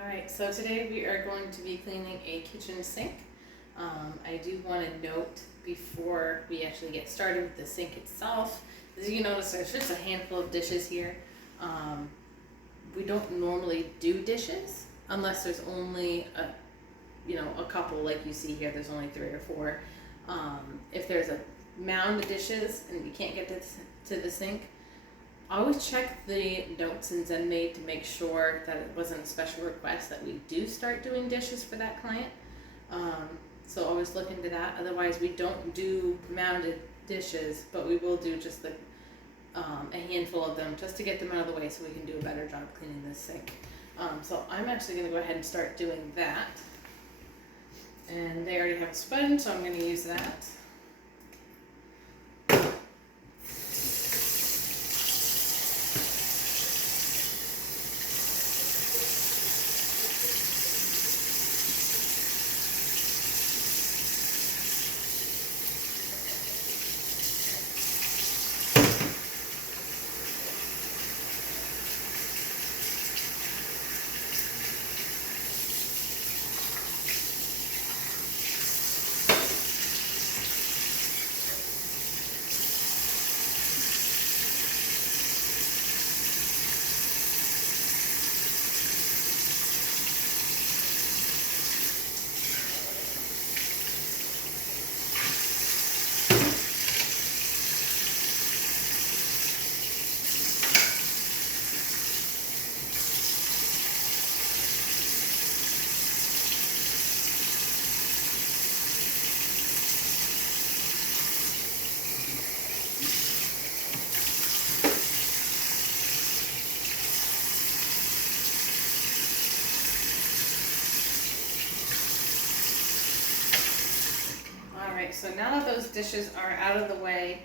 Alright, so today we are going to be cleaning a kitchen sink. I do want to note before we actually get started with the sink itself, as you notice there's just a handful of dishes here. We don't normally do dishes unless there's only a couple like you see here. There's only 3 or 4. If there's a mound of dishes and you can't get to the sink, I always check the notes in ZenMaid to make sure that it wasn't a special request that we do start doing dishes for that client. So always look into that. Otherwise, we don't do mounded dishes, but we will do just a handful of them just to get them out of the way so we can do a better job cleaning this sink. So I'm actually going to go ahead and start doing that. And they already have a sponge, so I'm going to use that. So now that those dishes are out of the way,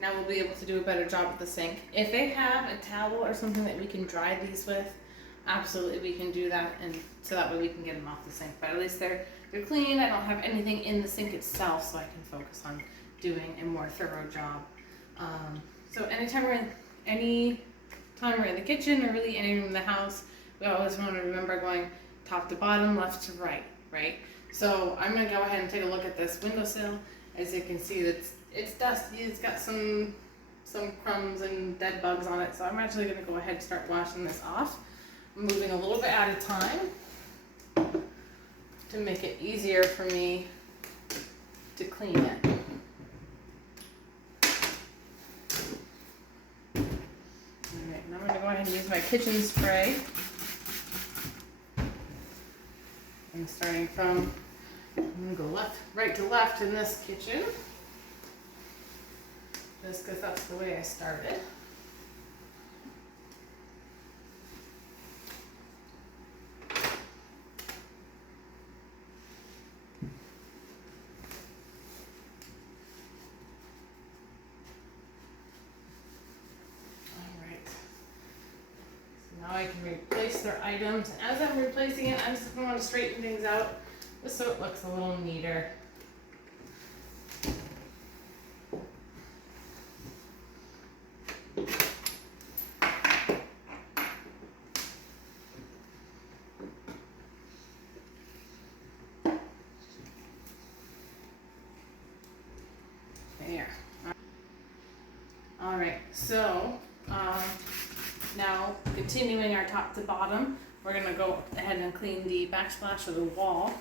now we'll be able to do a better job with the sink. If they have a towel or something that we can dry these with, absolutely we can do that, and so that way we can get them off the sink. But at least they're clean. I don't have anything in the sink itself, so I can focus on doing a more thorough job. So anytime we're in the kitchen or really any room in the house, we always want to remember going top to bottom, left to right? So I'm going to go ahead and take a look at this windowsill. As you can see, it's dusty. It's got some crumbs and dead bugs on it. So I'm actually going to go ahead and start washing this off. I'm moving a little bit at a time to make it easier for me to clean it. Alright, now I'm going to go ahead and use my kitchen spray. I'm starting from, I'm going to go right to left in this kitchen, just because that's the way I started. Alright, so now I can replace their items, and as I'm replacing it, I'm just going to want to straighten things out just so it looks a little neater. There. Alright, so now continuing our top to bottom, we're going to go ahead and clean the backsplash of the wall.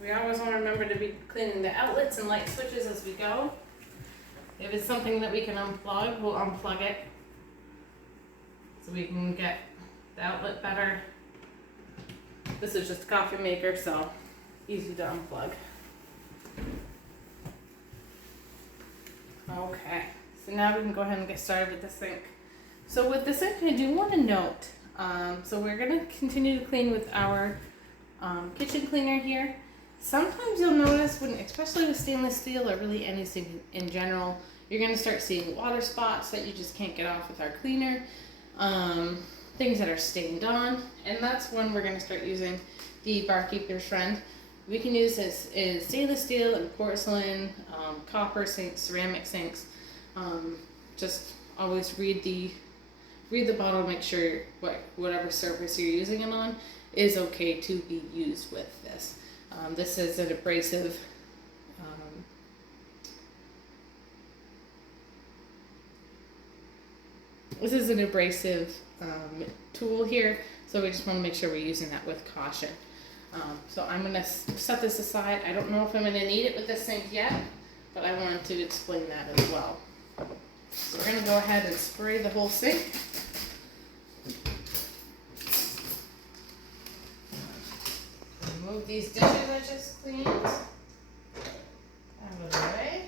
We always want to remember to be cleaning the outlets and light switches as we go. If it's something that we can unplug, we'll unplug it so we can get the outlet better. This is just a coffee maker, so easy to unplug. Okay, so now we can go ahead and get started with the sink. So with the sink, I do want to note, so we're going to continue to clean with our kitchen cleaner here. Sometimes you'll notice when, especially with stainless steel or really any sink in general, you're gonna start seeing water spots that you just can't get off with our cleaner, things that are stained on, and that's when we're gonna start using the barkeeper's friend. We can use this in stainless steel and porcelain, copper sinks, ceramic sinks. Just always read the bottle, make sure whatever surface you're using it on is okay to be used with this. This is an abrasive tool here, so we just want to make sure we're using that with caution. So I'm going to set this aside. I don't know if I'm going to need it with this sink yet, but I wanted to explain that as well. So we're going to go ahead and spray the whole sink. Remove these dishes I just cleaned out of the way.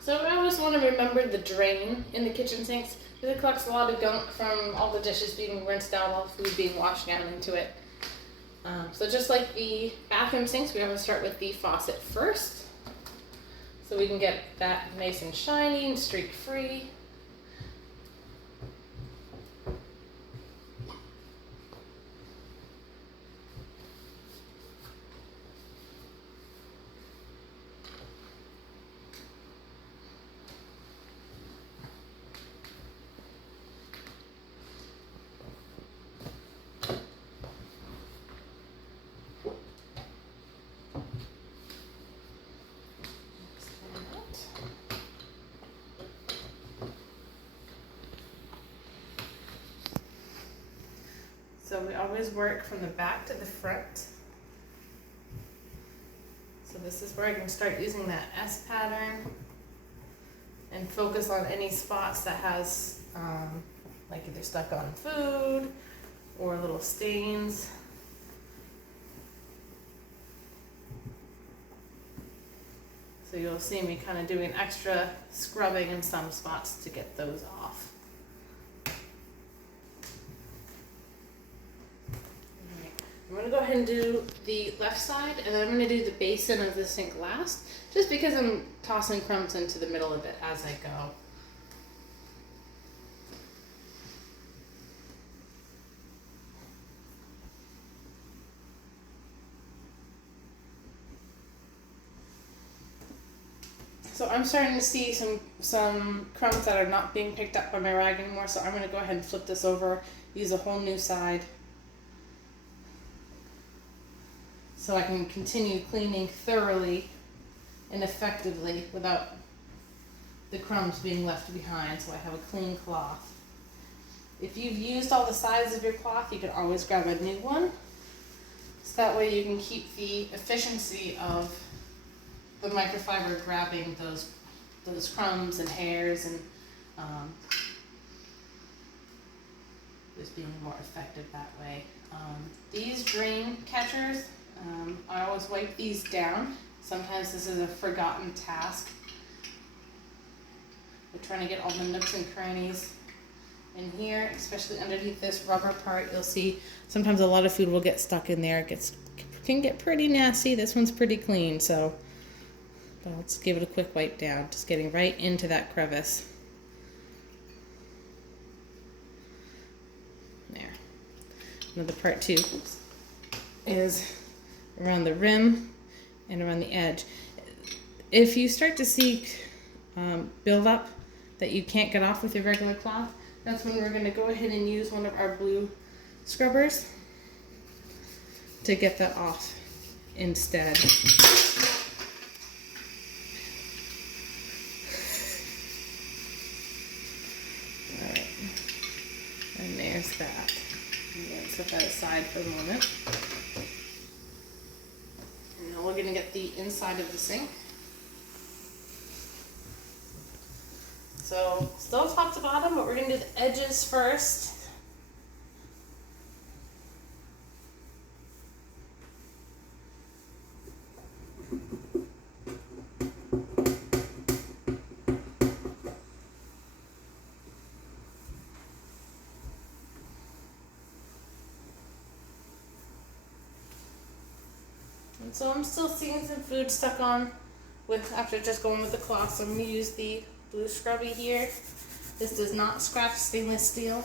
So I always want to remember the drain in the kitchen sinks, because it collects a lot of gunk from all the dishes being rinsed out, all the food being washed down into it. So just like the bathroom sinks, we always start with the faucet first, so we can get that nice and shiny and streak free. So we always work from the back to the front. So this is where I can start using that S pattern and focus on any spots that has like either stuck on food or little stains. So you'll see me kind of doing extra scrubbing in some spots to get those off. I'm going to go ahead and do the left side, and then I'm going to do the basin of the sink last, just because I'm tossing crumbs into the middle of it as I go. So I'm starting to see some crumbs that are not being picked up by my rag anymore, so I'm going to go ahead and flip this over, use a whole new side, so I can continue cleaning thoroughly and effectively without the crumbs being left behind, so I have a clean cloth. If you've used all the sides of your cloth, you can always grab a new one, so that way you can keep the efficiency of the microfiber grabbing those crumbs and hairs and just being more effective that way. These drain catchers, I always wipe these down. Sometimes this is a forgotten task. We're trying to get all the nooks and crannies in here, especially underneath this rubber part. You'll see sometimes a lot of food will get stuck in there. It can get pretty nasty. This one's pretty clean, so let's give it a quick wipe down. Just getting right into that crevice. There. Another part too is around the rim and around the edge. If you start to see build up that you can't get off with your regular cloth, that's when we're going to go ahead and use one of our blue scrubbers to get that off instead. Alright, and there's that. I'm going to set that aside for a moment. We're going to get the inside of the sink. So still top to bottom, but we're going to do the edges first. And so I'm still seeing some food stuck on with after just going with the cloth. So I'm going to use the blue scrubby here. This does not scratch stainless steel.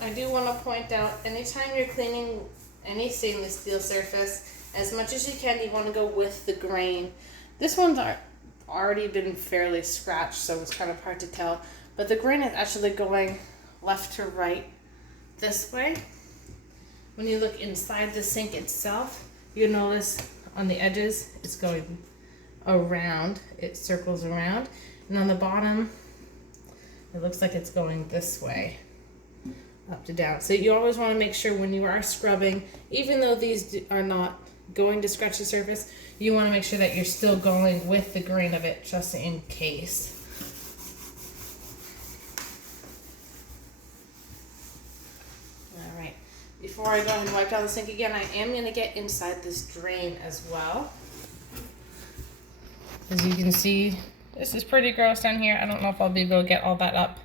I do want to point out, anytime you're cleaning any stainless steel surface, as much as you can, you want to go with the grain. This one's already been fairly scratched, so it's kind of hard to tell. But the grain is actually going left to right this way. When you look inside the sink itself, you'll notice on the edges it's going around. It circles around. And on the bottom, it looks like it's going this way. Up to down. So you always want to make sure when you are scrubbing, even though these are not going to scratch the surface, you want to make sure that you're still going with the grain of it just in case. Alright, before I go ahead and wipe down the sink again, I am going to get inside this drain as well. As you can see, this is pretty gross down here. I don't know if I'll be able to get all that up.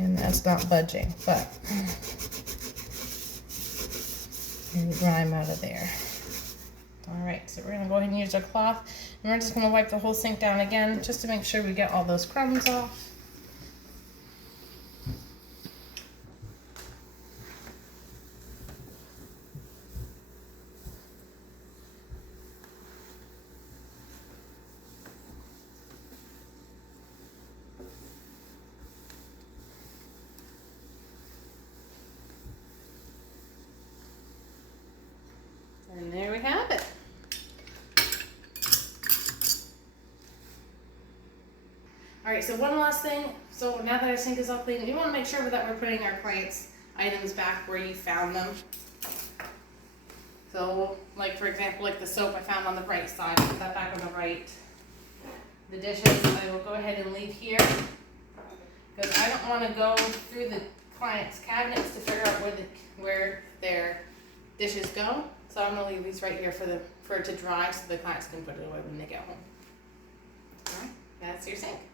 And that's not budging, but and grime out of there. Alright, so we're going to go ahead and use our cloth, and we're just going to wipe the whole sink down again just to make sure we get all those crumbs off. And there we have it. Alright, so one last thing. So now that our sink is all clean, we want to make sure that we're putting our clients' items back where you found them. So, like for example, like the soap I found on the right side, put that back on the right. The dishes I will go ahead and leave here, because I don't want to go through the client's cabinets to figure out where their dishes go. So I'm going to leave these right here for it to dry so the clients can put it away when they get home. Alright, that's your sink.